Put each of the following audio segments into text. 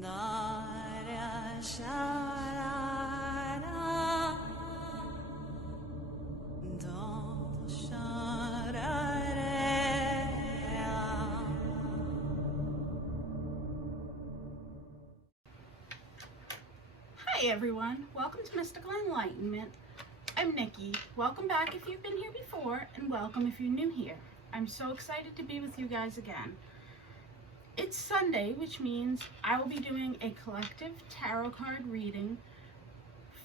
Hi everyone, welcome to Mystical Enlightenment. I'm Nikki. Welcome back if you've been here before, and welcome if you're new here. I'm so excited to be with you guys again. It's Sunday, which means I will be doing a collective tarot card reading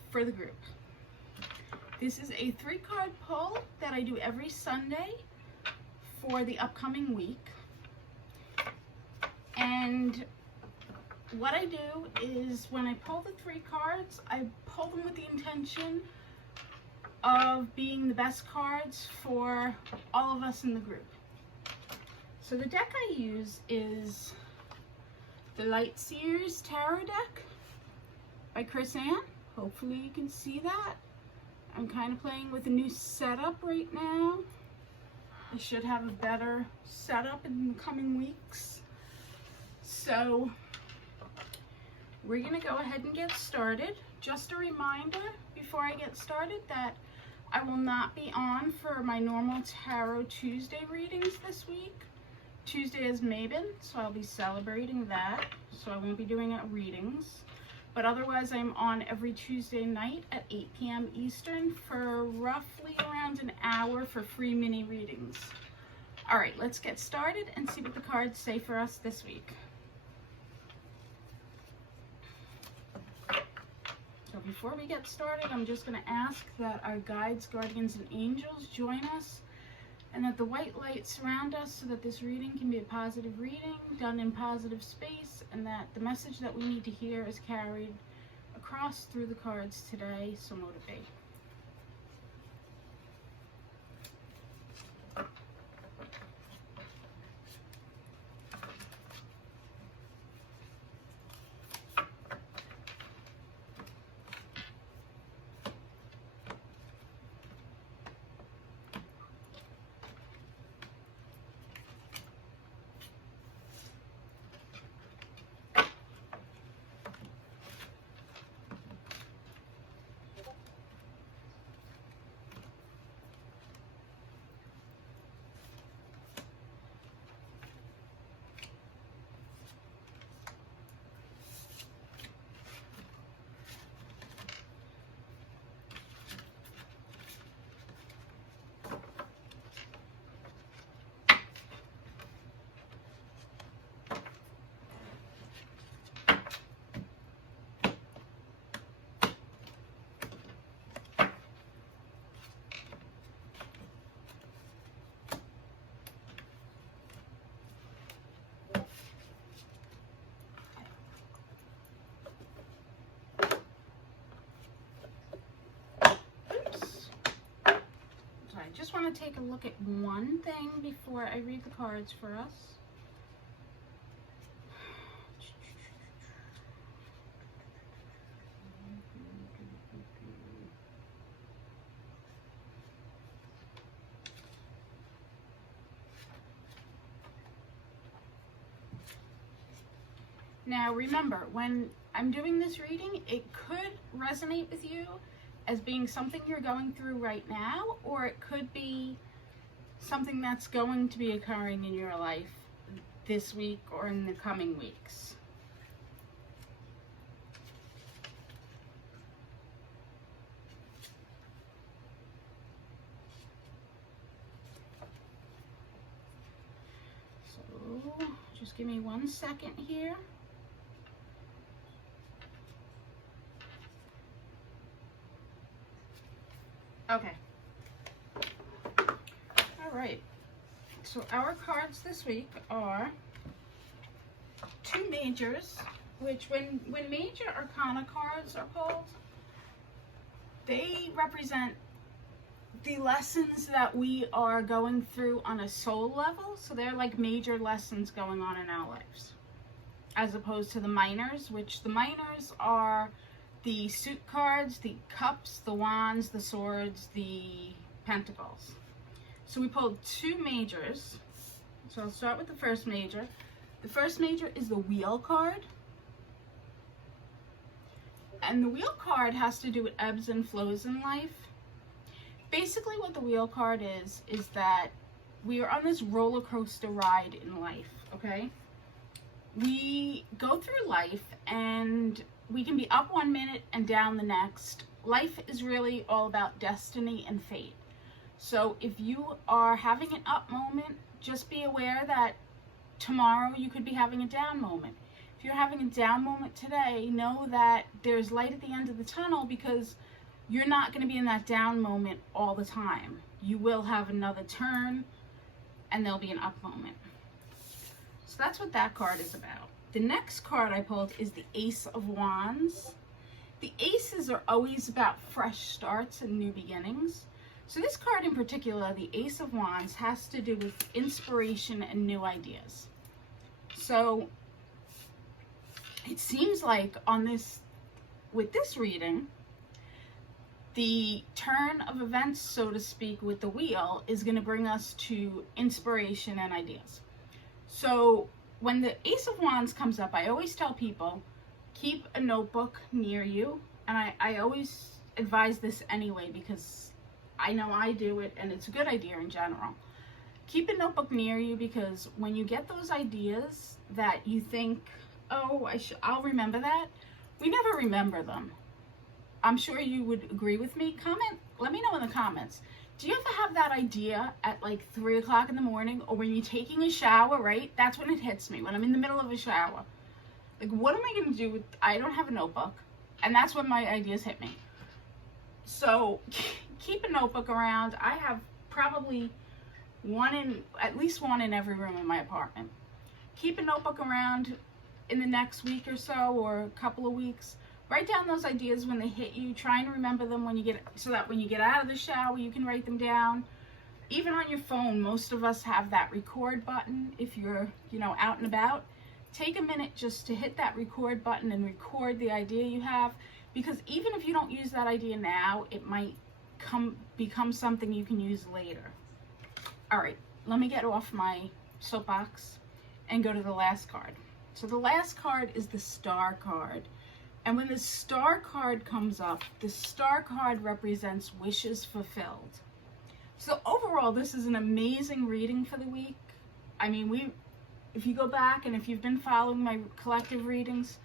for the group. This is a 3-card pull that I do every Sunday for the upcoming week. And what I do is when I pull the 3 cards, I pull them with the intention of being the best cards for all of us in the group. So the deck I use is the Light Seer's Tarot deck by Chris Ann. Hopefully you can see that. I'm kind of playing with a new setup right now. I should have a better setup in the coming weeks. So we're going to go ahead and get started. Just a reminder before I get started that I will not be on for my normal Tarot Tuesday readings this week. Tuesday is Mabon, so I'll be celebrating that, so I won't be doing readings. But otherwise, I'm on every Tuesday night at 8 p.m. Eastern for roughly around an hour for free mini readings. All right, let's get started and see what the cards say for us this week. So before we get started, I'm just going to ask that our guides, guardians, and angels join us, and that the white light surround us so that this reading can be a positive reading, done in positive space, and that the message that we need to hear is carried across through the cards today, so motivate. I just want to take a look at one thing before I read the cards for us. Now remember, when I'm doing this reading, it could resonate with you as being something you're going through right now, or it could be something that's going to be occurring in your life this week or in the coming weeks. So just give me 1 second here. Okay. All right. So our cards this week are 2 majors, which when major arcana cards are pulled, they represent the lessons that we are going through on a soul level. So they're like major lessons going on in our lives, as opposed to the minors, which the minors are the suit cards, the cups, the wands, the swords, the pentacles. So we pulled 2 majors. So I'll start with the first major. The first major is the wheel card. And the wheel card has to do with ebbs and flows in life. Basically what the wheel card is that we are on this roller coaster ride in life, okay? We go through life and we can be up one minute and down the next. Life is really all about destiny and fate. So if you are having an up moment, just be aware that tomorrow you could be having a down moment. If you're having a down moment today, know that there's light at the end of the tunnel, because you're not going to be in that down moment all the time. You will have another turn and there'll be an up moment. So that's what that card is about. The next card I pulled is the Ace of Wands. The aces are always about fresh starts and new beginnings. So this card in particular, the Ace of Wands, has to do with inspiration and new ideas. So it seems like with this reading, the turn of events, so to speak, with the wheel is going to bring us to inspiration and ideas. So when the Ace of Wands comes up, I always tell people, keep a notebook near you. And I always advise this anyway, because I know I do it and it's a good idea in general. Keep a notebook near you, because when you get those ideas that you think, oh, I'll remember that, we never remember them. I'm sure you would agree with me. Let me know in the comments. Do you ever have that idea at like 3 o'clock in the morning, or when you're taking a shower, right? That's when it hits me, when I'm in the middle of a shower. Like, what am I going to do with, I don't have a notebook. And that's when my ideas hit me. So keep a notebook around. I have probably at least one in every room in my apartment. Keep a notebook around in the next week or so, or a couple of weeks. Write down those ideas when they hit you. Try and remember them so that when you get out of the shower, you can write them down. Even on your phone, most of us have that record button. If you're, out and about, take a minute just to hit that record button and record the idea you have, because even if you don't use that idea now, it might become something you can use later. All right, let me get off my soapbox and go to the last card. So the last card is the Star card. And when the Star card comes up, the Star card represents wishes fulfilled. So overall, this is an amazing reading for the week. I mean, if you go back and if you've been following my collective readings,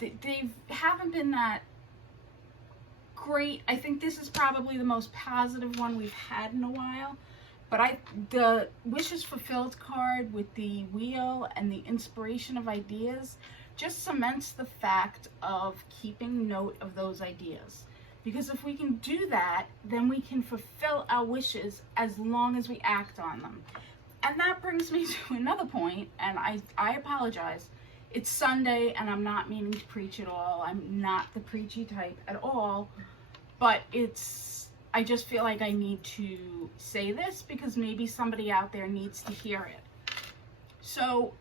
they haven't been that great. I think this is probably the most positive one we've had in a while. But the Wishes Fulfilled card with the wheel and the inspiration of ideas just cements the fact of keeping note of those ideas. Because if we can do that, then we can fulfill our wishes as long as we act on them. And that brings me to another point, and I apologize. It's Sunday, and I'm not meaning to preach at all. I'm not the preachy type at all. But I just feel like I need to say this, because maybe somebody out there needs to hear it. So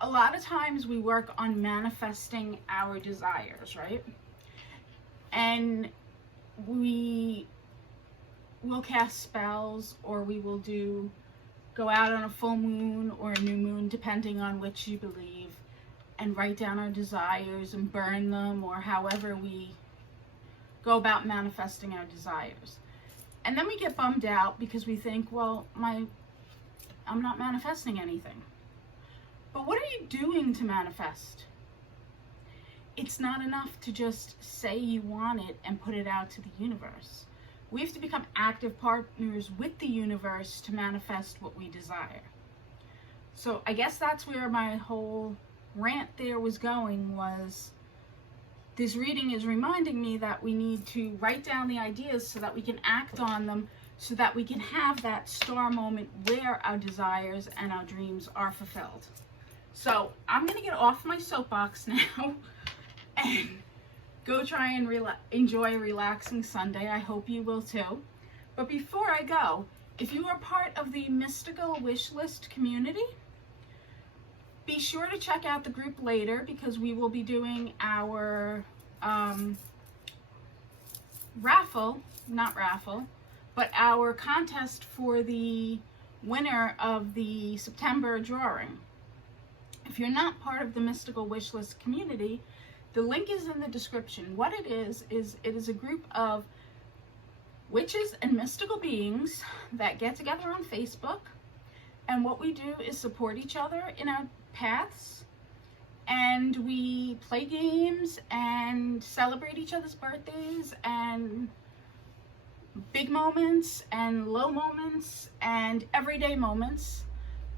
a lot of times we work on manifesting our desires, right? And we will cast spells, or we will go out on a full moon or a new moon, depending on which you believe, and write down our desires and burn them, or however we go about manifesting our desires. And then we get bummed out because we think, well, I'm not manifesting anything. But what are you doing to manifest? It's not enough to just say you want it and put it out to the universe. We have to become active partners with the universe to manifest what we desire. So I guess that's where my whole rant there was going, was this reading is reminding me that we need to write down the ideas so that we can act on them, so that we can have that star moment where our desires and our dreams are fulfilled. So I'm going to get off my soapbox now and go try and enjoy a relaxing Sunday. I hope you will too. But before I go, if you are part of the Mystical Wishlist community, be sure to check out the group later, because we will be doing our our contest for the winner of the September drawing. If you're not part of the Mystical Wishlist community, The link is in the description. What it is it is a group of witches and mystical beings that get together on Facebook, and what we do is support each other in our paths, and we play games and celebrate each other's birthdays and big moments and low moments and everyday moments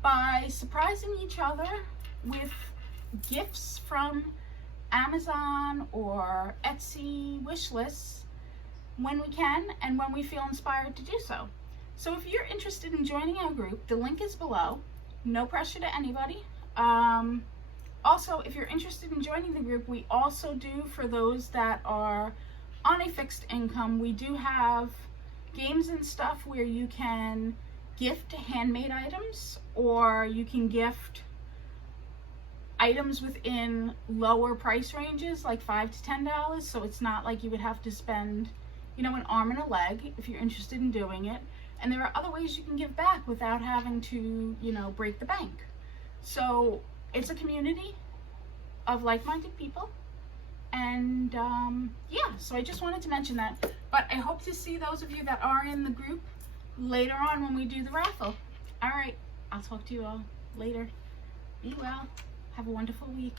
by surprising each other with gifts from Amazon or Etsy wish lists when we can and when we feel inspired to do so. So if you're interested in joining our group, the link is below. No pressure to anybody. Also, if you're interested in joining the group, we also do, for those that are on a fixed income, we do have games and stuff where you can gift handmade items, or you can gift items within lower price ranges, like $5 to $10. So it's not like you would have to spend, you know, an arm and a leg if you're interested in doing it. And there are other ways you can give back without having to, you know, break the bank. So it's a community of like-minded people. And yeah, so I just wanted to mention that. But I hope to see those of you that are in the group later on when we do the raffle. All right, I'll talk to you all later. Be well. Have a wonderful week.